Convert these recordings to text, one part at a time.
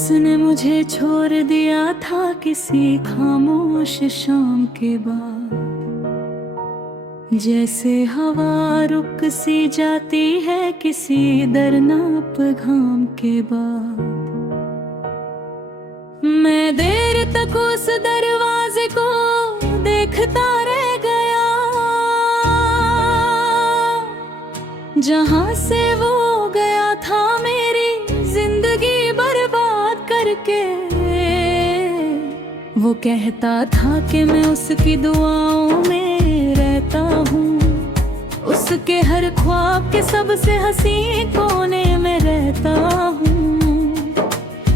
उसने मुझे छोड़ दिया था किसी खामोश शाम के बाद, जैसे हवा रुक सी जाती है किसी दरनाप घाम के बाद। मैं देर तक उस दरवाजे को देखता रह गया, जहां से वो गया था मेरी जिंदगी बर्बाद करके। वो कहता था कि मैं उसकी दुआओं में रहता हूँ, उसके हर ख्वाब के सबसे हंसी कोने में रहता हूँ।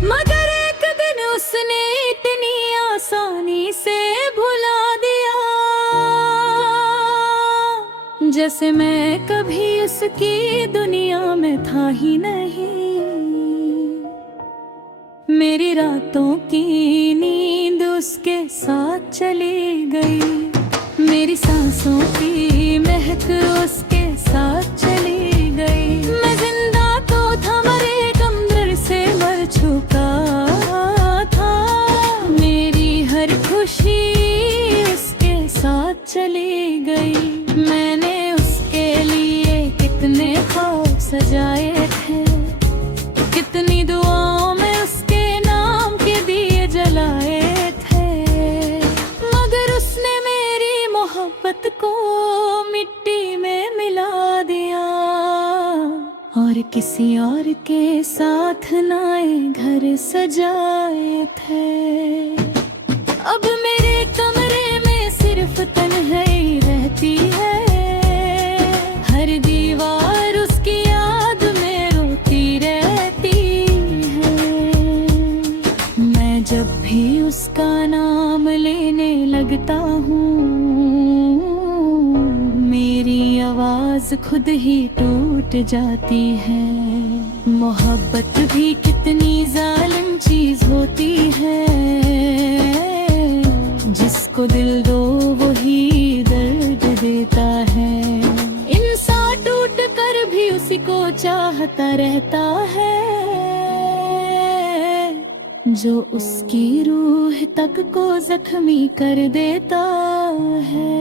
मगर एक दिन उसने इतनी आसानी से भुला दिया, जैसे मैं कभी उसकी दुनिया में था ही नहीं। मेरी रातों की नींद उसके साथ चली गई, मेरी सांसों की महक उसके साथ चली गई। मैं जिंदा तो था मरे कमर से मर चुका था, मेरी हर खुशी उसके साथ चली गई। मैंने उसके लिए कितने ख्वाब सजाए थे, कितनी दुआओं में उसके नाम के दिए जलाए थे, मगर उसने मेरी मोहब्बत को मिट्टी में मिला दिया और किसी और के साथ नए घर सजाए थे। अब मेरे कमरे में सिर्फ तन्हाई रहती है, हर दीवार उसकी याद में रोती रहती है। मैं जब भी उसका नाम लेने लगता हूँ, मेरी आवाज खुद ही टूट जाती है। मोहब्बत भी कितनी जालिम चीज होती है, जिसको दिल दो वही दर्द देता है। इंसान टूट कर भी उसी को चाहता रहता है, जो उसकी रूह तक को जख्मी कर देता है।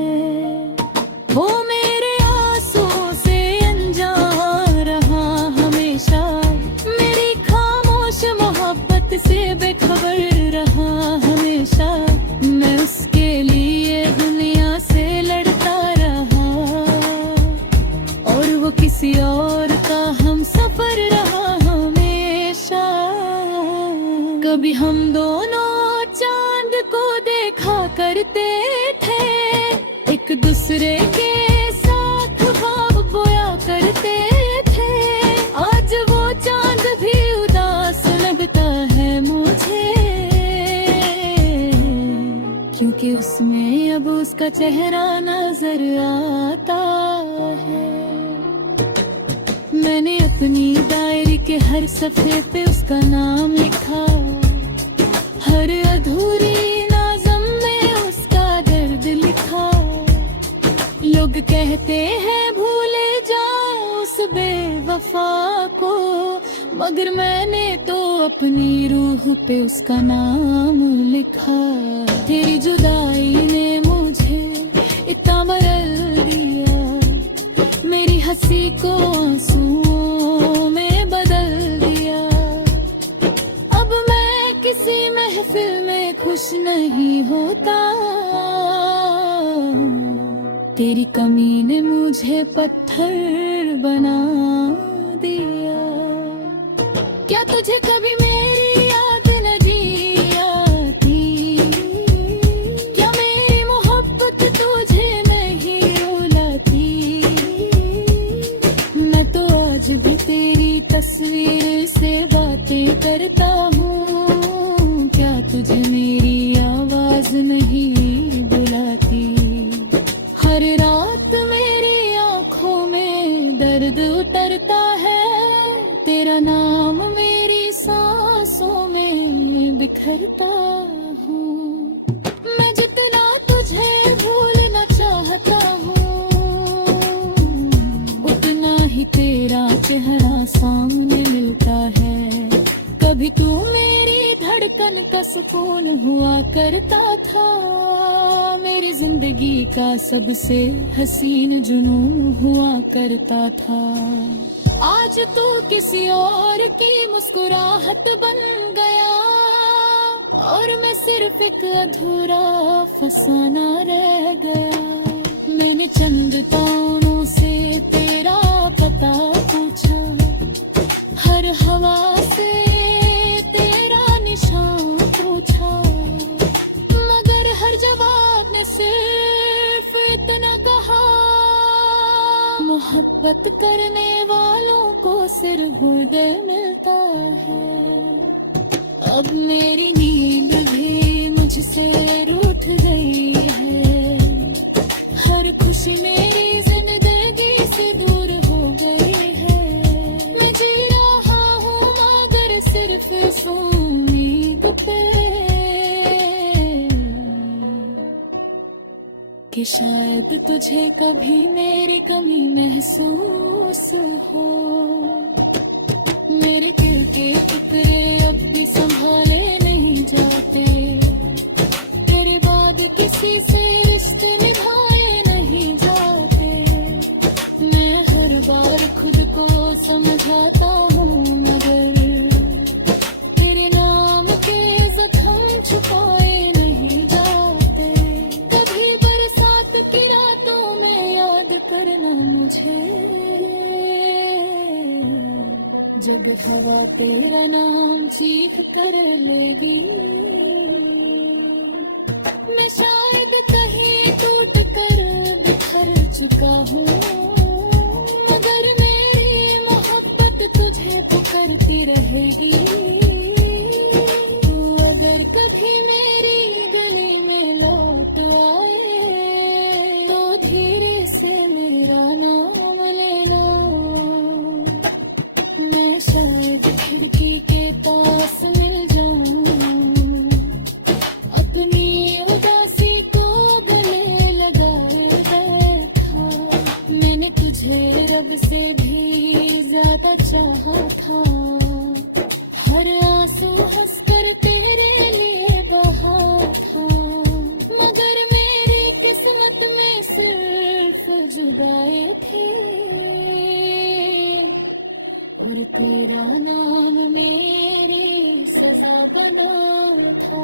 वो मेरे आंसुओं से अनजान रहा हमेशा, मेरी खामोश मोहब्बत से बेखबर रहा हमेशा। मैं उसके लिए दुनिया से लड़ता रहा और वो किसी और का हम सफर रहा हमेशा। कभी हम दोनों चांद को देखा करते थे, एक दूसरे के साथ ख्वाब बोया करते थे। आज वो चांद भी उदास लगता है मुझे, क्योंकि उसमें अब उसका चेहरा नजर आता है। मैंने अपनी डायरी के हर सफ़े पे उसका नाम लिखा, हर अधूरी नाज़म में उसका दर्द लिखा। लोग कहते हैं भूले जाओ उस बेवफा को, मगर मैंने तो अपनी रूह पे उसका नाम लिखा। तेरी जुदाई ने मुझे इतना मरल दिया, मेरी हंसी को आंसुओं में बदल दिया। अब मैं किसी महफिल में खुश नहीं होता, तेरी कमी ने मुझे पत्थर बना दिया। क्या तुझे कभी मेरी याद न जी आती? क्या मेरी मोहब्बत तुझे नहीं रुलाती? मैं तो आज भी तेरी तस्वीर से बातें करता हूँ, क्या तुझे मेरी आवाज नहीं बुलाती? हर रात मेरी आंखों में दर्द उतरता है, तेरा नाम मेरी सांसों में बिखरता हूँ। मैं जितना तुझे भूलना चाहता हूँ, उतना ही तेरा चेहरा सामने मिलता है। कभी तू मेरी सुकून हुआ करता था। मेरी जिंदगी का सबसे हसीन जुनून हुआ करता था। आज तू किसी और की मुस्कुराहट बन गया और मैं सिर्फ एक अधूरा फसाना रह गया। मैंने चंद तारों से तेरा पता पूछा, हर हवा से तेरा निशान पूछा, मगर हर जवाब ने सिर्फ इतना कहा, मोहब्बत करने वालों को सिर्फ हृदय मिलता है। अब मेरी नींद भी मुझसे रूठ गई है, हर खुशी मेरी जिंदगी से दूर हो गई है। मैं जी रहा हूँ मगर सिर्फ इस उम्मीद पे कि शायद तुझे कभी मेरी कमी महसूस हो। मेरे दिल के टुकड़े अब भी संभाले नहीं जाते, तेरे बाद किसी से रिश्ते निभाए नहीं जाते। मैं हर बार खुद को समझाता हूँ मगर तेरे नाम के जख्म छुपाए नहीं जाते। कभी बरसात की रातों में याद करना मुझे, जब हवा तेरा नाम चीख कर लेगी। मैं शायद कहीं टूट कर बिखर चुका हूँ, मगर मेरी मोहब्बत तुझे पुकारती रहेगी। तू अगर कभी मेरी गली में लौट आए तो धीरे से मेरा नाम लेना। मैं शायद खिड़की के पास मिल जाऊं, अपनी उदासी को गले लगाए बैठा। मैंने तुझे रब से भी ज्यादा चाहा था, हर आंसू हंसकर तेरे लिए बहा था, मगर मेरी किस्मत में सिर्फ जुदाई थी और तेरा नाम मेरी सजा बना था।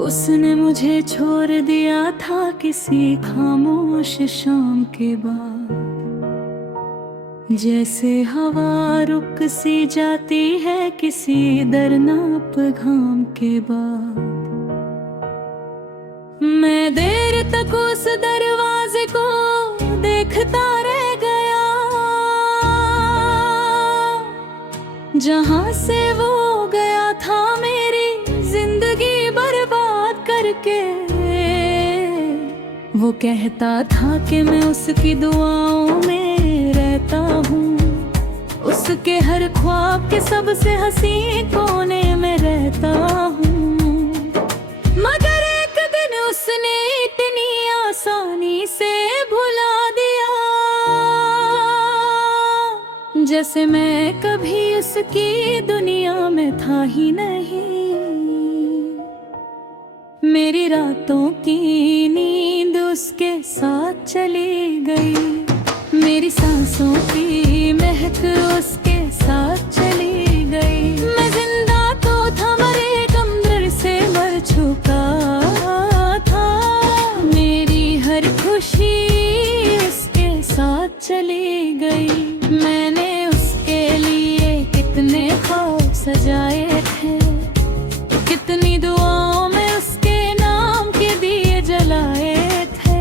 उसने मुझे छोड़ दिया था किसी खामोश शाम के बाद, जैसे हवा रुक सी जाती है किसी दरनाप घाम के बाद। मैं देर तक उस दरवाजे को देखता रह गया, जहां से वो गया था मेरी जिंदगी बर्बाद करके। वो कहता था कि मैं उसकी दुआओं में रहता हूँ, उसके हर ख्वाब के सबसे हसी कोने में रहता हूँ, मगर एक दिन उसने इतनी आसानी से भुला दिया, जैसे मैं कभी उसकी दुनिया में था ही नहीं। मेरी रातों की नींद उसके साथ चली गई, मेरी सांसों की महक उसके साथ चली गई। मैं जिंदा तो था मरे कमर से मर चुका था, मेरी हर खुशी उसके साथ चली गई। मैंने उसके लिए कितने ख्वाब सजाए थे, कितनी दुआओं में उसके नाम के दिए जलाए थे,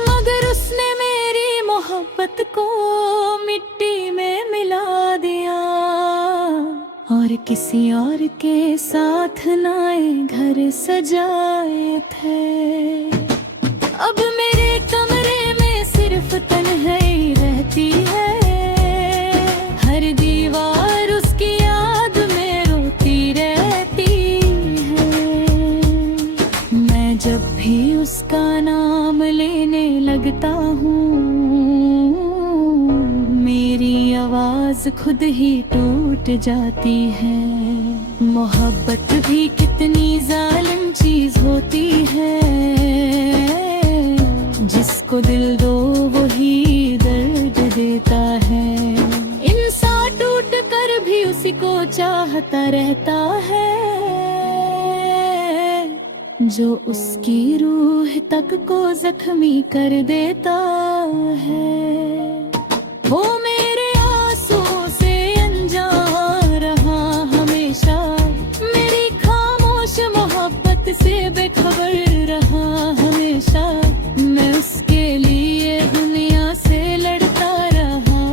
मगर उसने मेरी मोहब्बत को मिट्टी में मिला दिया और किसी और के साथ नए घर सजाए थे। अब मेरे कमरे में सिर्फ तन्हाई रहती है, हर दीवार उसकी याद में रोती रहती है। मैं जब भी उसका नाम लेने लगता हूँ, मेरी आवाज खुद ही टूट जाती है। मोहब्बत भी कितनी जालिम चीज होती है, जिसको दिल दो वही दर्द देता है। इंसान टूट कर भी उसी को चाहता रहता है, जो उसकी रूह तक को जख्मी कर देता है। वो मेरे आंसुओं से अनजान रहा हमेशा, मेरी खामोश मोहब्बत से बेखबर रहा हमेशा। मैं उसके लिए दुनिया से लड़ता रहा,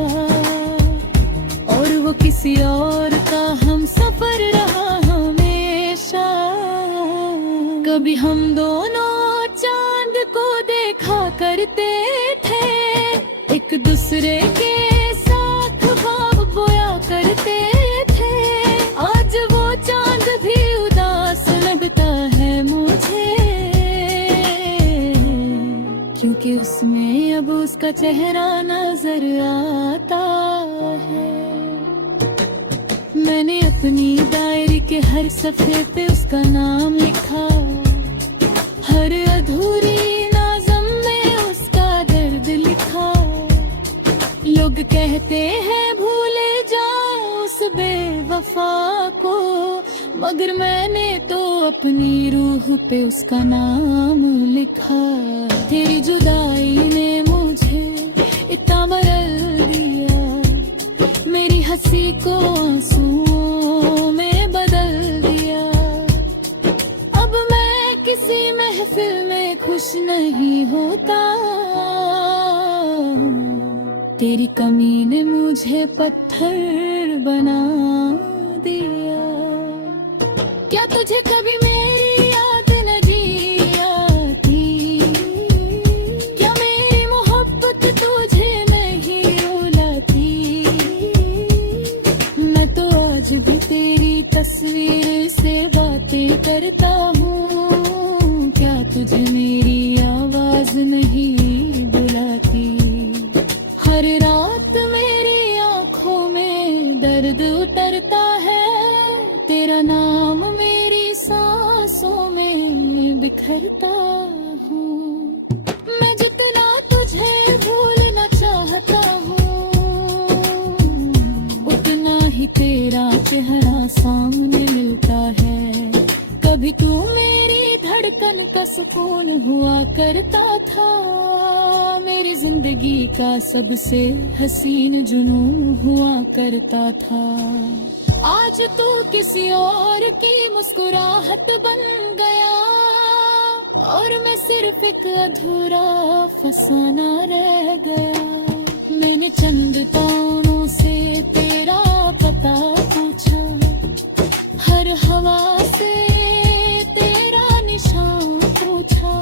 और वो किसी और का हम सफर रहा हमेशा। कभी हम दोनों चांद को देखा करते थे, एक दूसरे के साथ ख्वाब बोया करते थे। आज वो चांद भी उदास लगता है मुझे, क्योंकि उसमें अब उसका चेहरा नजर आता है। मैंने अपनी डायरी के हर सफ़े पे उसका नाम लिखा, हर अधूरी नाज़म में उसका दर्द लिखा। लोग कहते हैं भूले जाओ उस बेवफा को, मगर मैंने तो अपनी रूह पे उसका नाम लिखा। तेरी जुदाई ने मुझे इतना बदल दिया, मेरी हंसी को आंसुओं में बदल दिया। अब मैं किसी महफिल में खुश नहीं होता, तेरी कमी ने मुझे पत्थर बना दिया। क्या तुझे कभी मेरी याद नहीं आती? क्या मेरी मोहब्बत तुझे नहीं रुलाती? मैं तो आज भी तेरी तस्वीर से बातें करता हूँ, क्या तुझे मेरी आवाज नहीं बुलाती? हर रात मेरी आंखों में दर्द उतरता है, तेरा नाम मेरी सांसों में बिखरता हूँ। मैं जितना तुझे भूलना चाहता हूँ, उतना ही तेरा चेहरा सामने मिलता है। कभी तू मेरी धड़कन का सुकून हुआ करता था, मेरी जिंदगी का सबसे हसीन जुनून हुआ करता था। आज तू किसी और की मुस्कुराहट बन गया, और मैं सिर्फ एक अधूरा फसाना रह गया। मैंने चंद तारों से तेरा पता पूछा, हर हवा से तेरा निशान पूछा,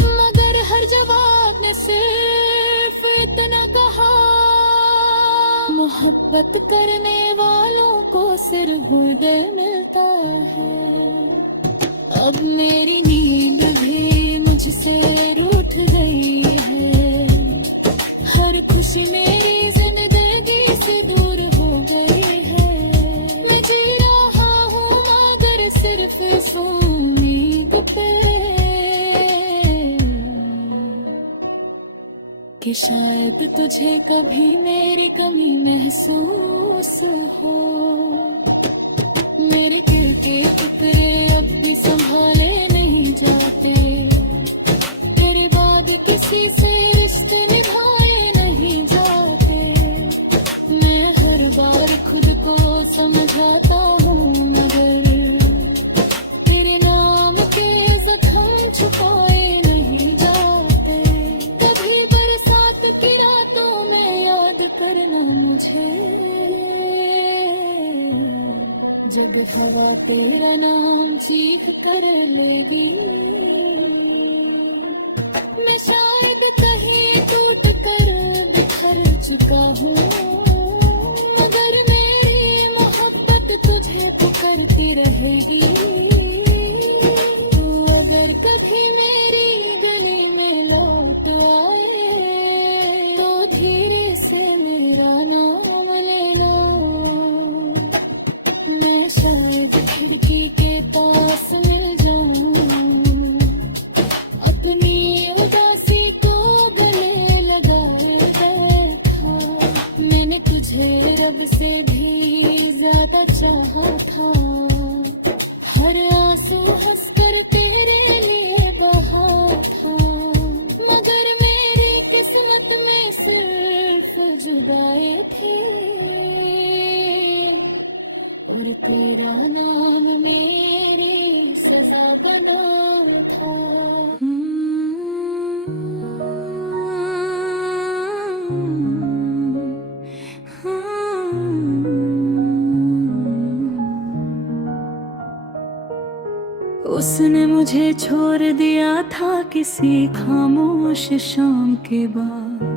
मगर हर जवाब ने सिर्फ इतना कहा, मोहब्बत करने वालों को सिर्फ हृदय मिलता है। अब मेरी नींद भी मुझसे रूठ गई है, हर खुशी मेरी जिंदगी से दूर हो गई है। मैं जी रहा हूँ मगर सिर्फ इस उम्मीद पे कि शायद तुझे कभी मेरी कमी महसूस हो। मेरी दिल के टुकड़े अब भी संभाले नहीं जाते, तेरे बाद किसी से रिश्ते निभाए नहीं जाते। मैं हर बार खुद को समझाता हूँ, मगर तेरे नाम के जख्म छुपाए नहीं जाते। कभी बरसात की रातों में याद करना मुझे, जब हवा तेरा नाम चीख कर लेगी। मैं शायद कहीं टूट कर बिखर चुका हूँ, मगर मेरी मोहब्बत तुझे पुकारती रहेगी। तू अगर और तेरा नाम मेरी सजा बना था। उसने मुझे छोड़ दिया था किसी खामोश शाम के बाद,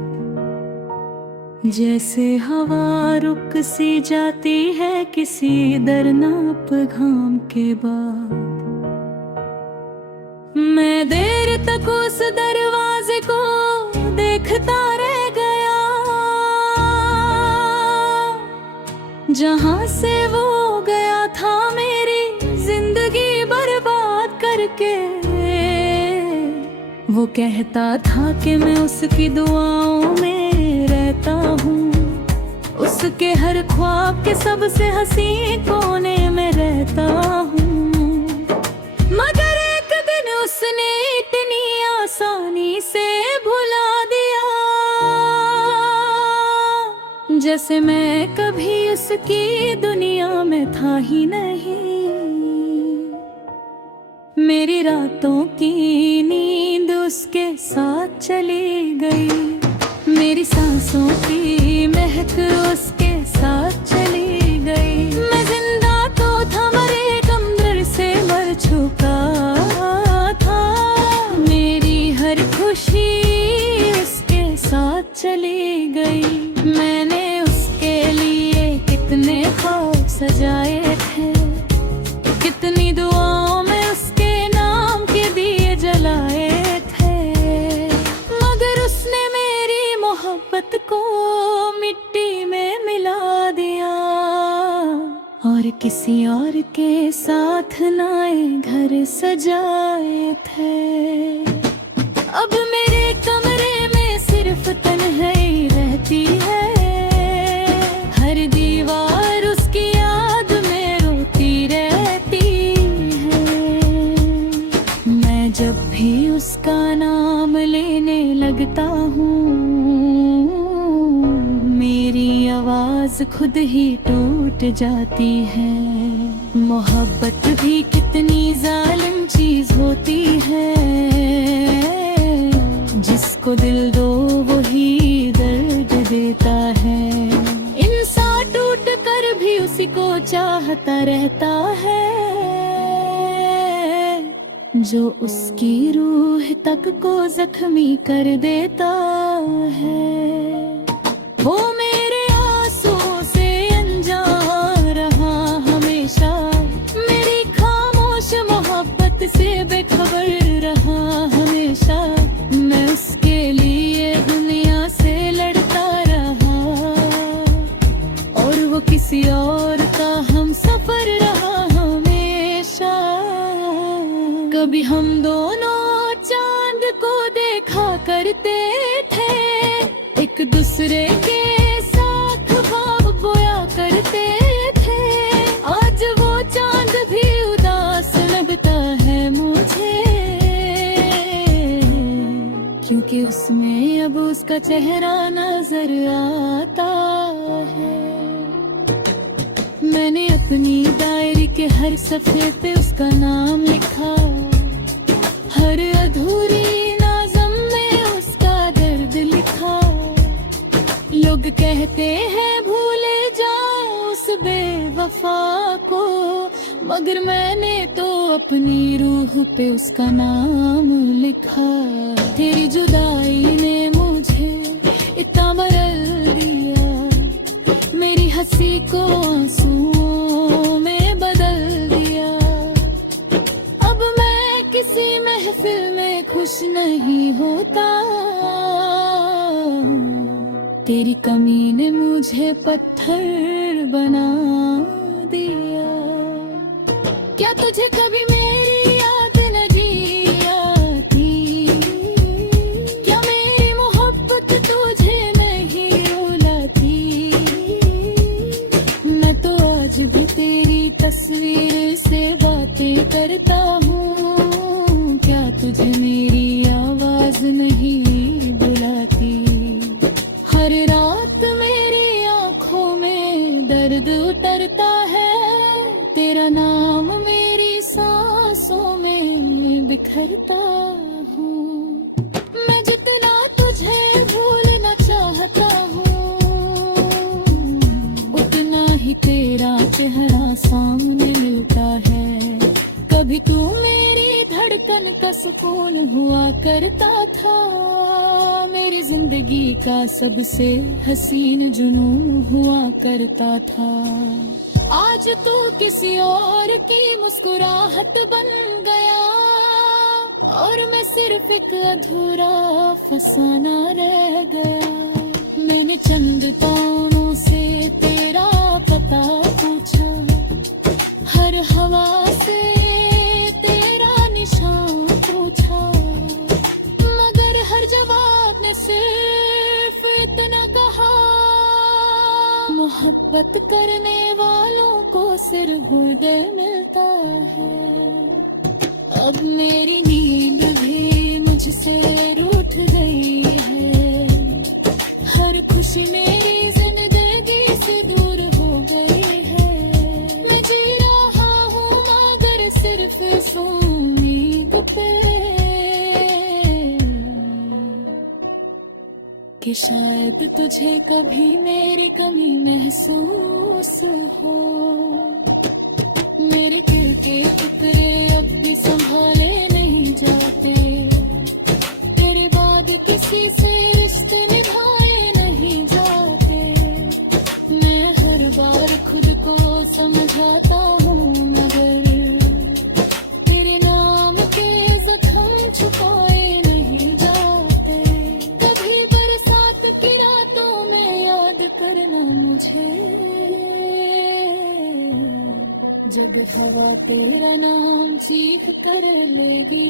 जैसे हवा रुक सी जाती है किसी दरनाप घाम के बाद। मैं देर तक उस दरवाजे को देखता रह गया, जहां से वो गया था मेरी जिंदगी बर्बाद करके। वो कहता था कि मैं उसकी दुआओं में रहता हूँ, उसके हर ख्वाब के सबसे हंसी कोने में रहता हूँ। मगर एक दिन उसने इतनी आसानी से भुला दिया, जैसे मैं कभी उसकी दुनिया में था ही नहीं। मेरी रातों की नींद उसके साथ चली गई, मेरी सांसों की महक उसके साथ चली गई। मैं जिंदा तो था मरे कमर से मर चुका था, मेरी हर खुशी उसके साथ चली गई। मैंने उसके लिए कितने ख्वाब सजाए थे, कितनी दुआओं में उसके नाम के दिए जलाए थे। मगर उसने मेरी मोहब्बत को मिट्टी में मिला दिया, और किसी और के साथ नए घर सजाए थे। अब मेरे कमरे में सिर्फ तन्हाई रहती है, हर दीवार उसकी याद में रोती रहती है। मैं जब भी उसका नाम लेने लगता हूँ, मेरी आवाज खुद ही टूट जाती है। मोहब्बत भी कितनी जालिम चीज होती है, जिसको दिल दो वही दर्द देता है। इंसान टूट कर भी उसी को चाहता रहता है, जो उसकी रूह तक को जख्मी कर देता है। वो मेरे आंसुओं से अनजान रहा हमेशा, मेरी खामोश मोहब्बत से बेखबर रहा हमेशा। मैं उसके लिए दुनिया से लड़ता रहा, और वो किसी और का हम सफर रहा हमेशा। कभी हम दोनों चांद को देखा करते थे, एक दूसरे के साथ ख्वाब बोया करते थे। आज वो चांद भी उदास लगता है मुझे, क्योंकि उसमें अब उसका चेहरा नजर आता है। मैंने अपनी डायरी के हर सफ़े पे उसका नाम लिखा, हर अधूरी नाज़म में उसका दर्द लिखा। लोग कहते हैं भूले जाओ उस बेवफा को, मगर मैंने तो अपनी रूह पे उसका नाम लिखा। तेरी जुदाई ने मुझे इतना बदल दिया, मेरी हंसी को आंसुओं में बदल दिया। अब मैं किसी महफिल में खुश नहीं होता, तेरी कमी ने मुझे पत्थर बना दिया। क्या तुझे कभी मेरी याद नहीं आती? क्या मेरी मोहब्बत तुझे नहीं रुलाती? मैं तो आज भी तेरी तस्वीर से बातें करता हूँ, क्या तुझे मेरी आवाज नहीं बुलाती? हर रात मेरी आंखों में दर्द उतरता है, सुकून हुआ करता था, मेरी जिंदगी का सबसे हसीन जुनून हुआ करता था। आज तू किसी और की मुस्कुराहट बन गया, और मैं सिर्फ एक अधूरा फसाना रह गया। मैंने चंद तारों से तेरा पता पूछा, हर हवा से तेरा निशान पूछा, मगर हर जवाब ने सिर्फ इतना कहा, मोहब्बत करने वालों को सिर्फ हृदय मिलता है। अब मेरी नींद भी मुझसे रूठ गई है, हर खुशी मेरी जिंदगी से दूर हो गई है। मैं जी रहा हूँ मगर सिर्फ इस उम्मीद पे कि शायद तुझे कभी मेरी कमी महसूस हो। मेरी दिल के टुकड़े अब भी संभाले नहीं जाते, तेरे बाद किसी से रिश्ते निभाए नहीं जाते। मैं हर बार खुद को समझाता हूँ मगर तेरे नाम के जख्म छुपाए नहीं जाते। कभी बरसात की रातों में याद करना मुझे, जब हवा तेरा नाम चीख कर लेगी।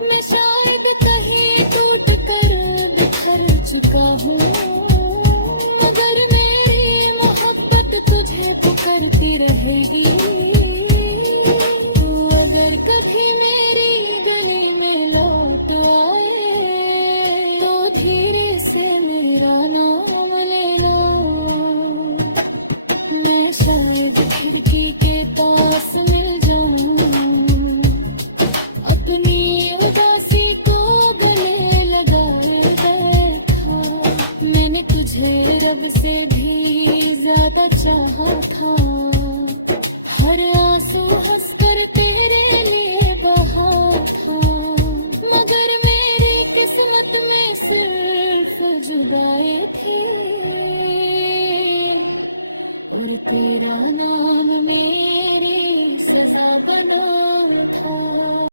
मैं शायद कहीं टूट कर बिखर चुका हूँ, मगर मेरी मोहब्बत तुझे पुकारती रहेगी।